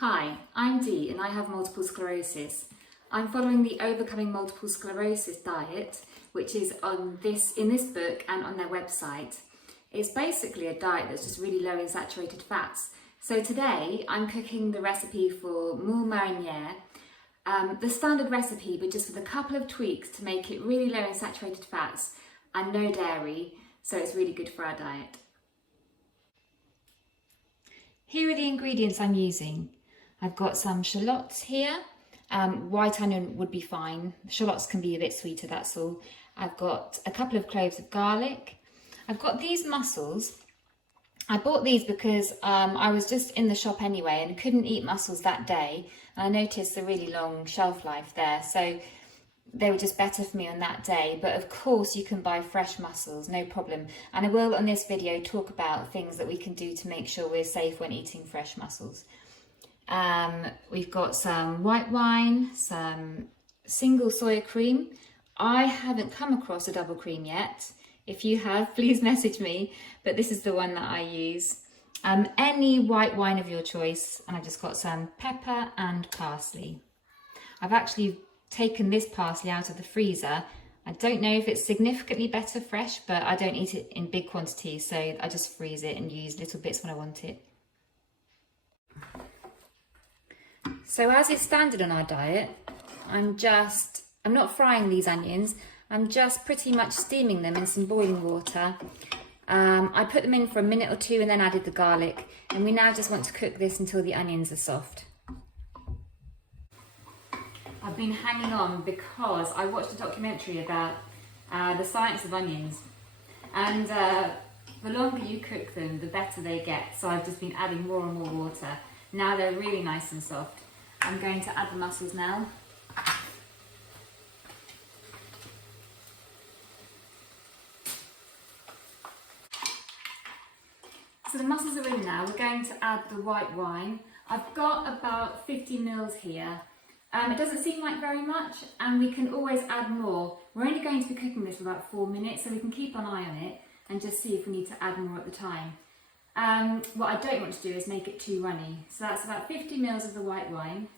Hi, I'm Dee and I have multiple sclerosis. I'm following the Overcoming Multiple Sclerosis diet, which is in this book and on their website. It's basically a diet that's just really low in saturated fats. So today I'm cooking the recipe for Moules Mariniere, the standard recipe, but just with a couple of tweaks to make it really low in saturated fats and no dairy, so it's really good for our diet. Here are the ingredients I'm using. I've got some shallots here. White onion would be fine. Shallots can be a bit sweeter, that's all. I've got a couple of cloves of garlic. I've got these mussels. I bought these because I was just in the shop anyway and couldn't eat mussels that day. And I noticed the really long shelf life there, so they were just better for me on that day. But of course you can buy fresh mussels, no problem. And I will on this video talk about things that we can do to make sure we're safe when eating fresh mussels. We've got some white wine, some single soya cream. I haven't come across a double cream yet. If you have, please message me, but this is the one that I use. Any white wine of your choice, and I've just got some pepper and parsley. I've actually taken this parsley out of the freezer. I don't know if it's significantly better fresh, but I don't eat it in big quantities, so I just freeze it and use little bits when I want it. So as is standard on our diet, I'm not frying these onions, I'm just pretty much steaming them in some boiling water. I put them in for a minute or two and then added the garlic, and we now just want to cook this until the onions are soft. I've been hanging on because I watched a documentary about the science of onions, and the longer you cook them, the better they get, so I've just been adding more and more water. Now they're really nice and soft. I'm going to add the mussels now. So the mussels are in now. We're going to add the white wine. I've got about 50 ml here. It doesn't seem like very much, and we can always add more. We're only going to be cooking this for about 4 minutes, so we can keep an eye on it and just see if we need to add more at the time. What I don't want to do is make it too runny. So that's about 50 ml of the white wine.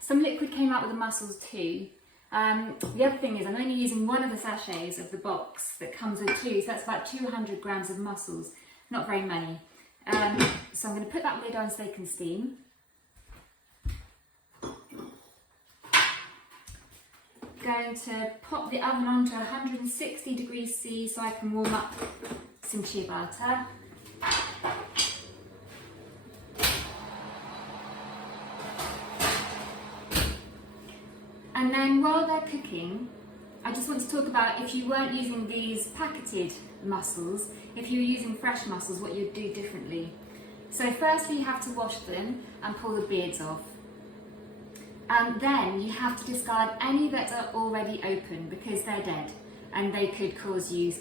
Some liquid came out with the mussels too. The other thing is I'm only using one of the sachets of the box that comes with two, so that's about 200 grams of mussels, not very many. So I'm going to put that lid on so they can steam. Going to pop the oven on to 160 degrees C so I can warm up some ciabatta. And then while they're cooking, I just want to talk about, if you weren't using these packeted mussels, if you were using fresh mussels, what you'd do differently. So firstly you have to wash them and pull the beards off. And then you have to discard any that are already open because they're dead and they could cause you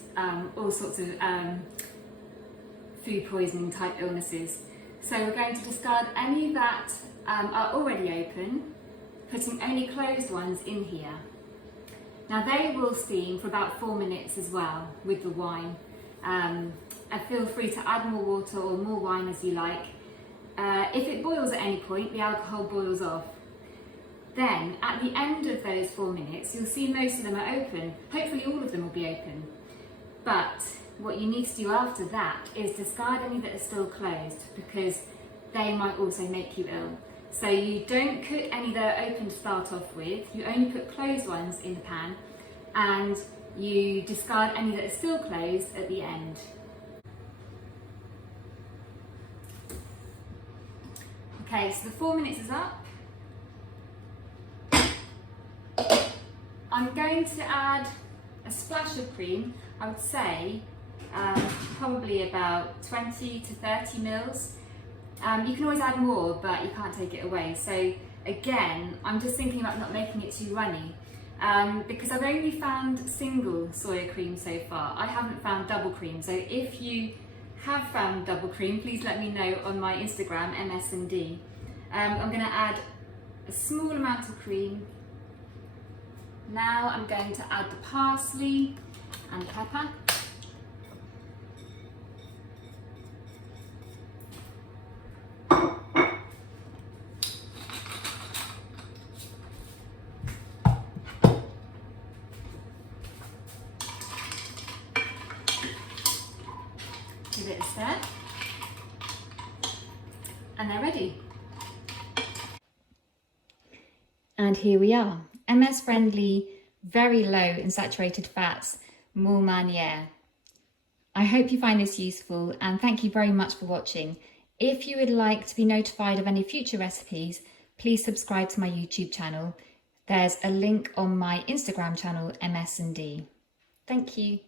all sorts of food poisoning type illnesses. So we're going to discard any that are already open, putting only closed ones in here. Now they will steam for about 4 minutes as well with the wine. And feel free to add more water or more wine as you like. If it boils at any point, the alcohol boils off. Then at the end of those 4 minutes, you'll see most of them are open. Hopefully all of them will be open. But what you need to do after that is discard any that are still closed, because they might also make you ill. So you don't cook any that are open to start off with, you only put closed ones in the pan, and you discard any that are still closed at the end. Okay, so the 4 minutes is up. I'm going to add a splash of cream, I would say probably about 20 to 30 mils. You can always add more, but you can't take it away. So again, I'm just thinking about not making it too runny, because I've only found single soya cream so far. I haven't found double cream. So if you have found double cream, please let me know on my Instagram, MSND. I'm going to add a small amount of cream. Now I'm going to add the parsley and pepper. And here we are, MS friendly, very low in saturated fats, Moules Mariniere. I hope you find this useful and thank you very much for watching. If you would like to be notified of any future recipes, please subscribe to my YouTube channel. There's a link on my Instagram channel, MS&D. Thank you.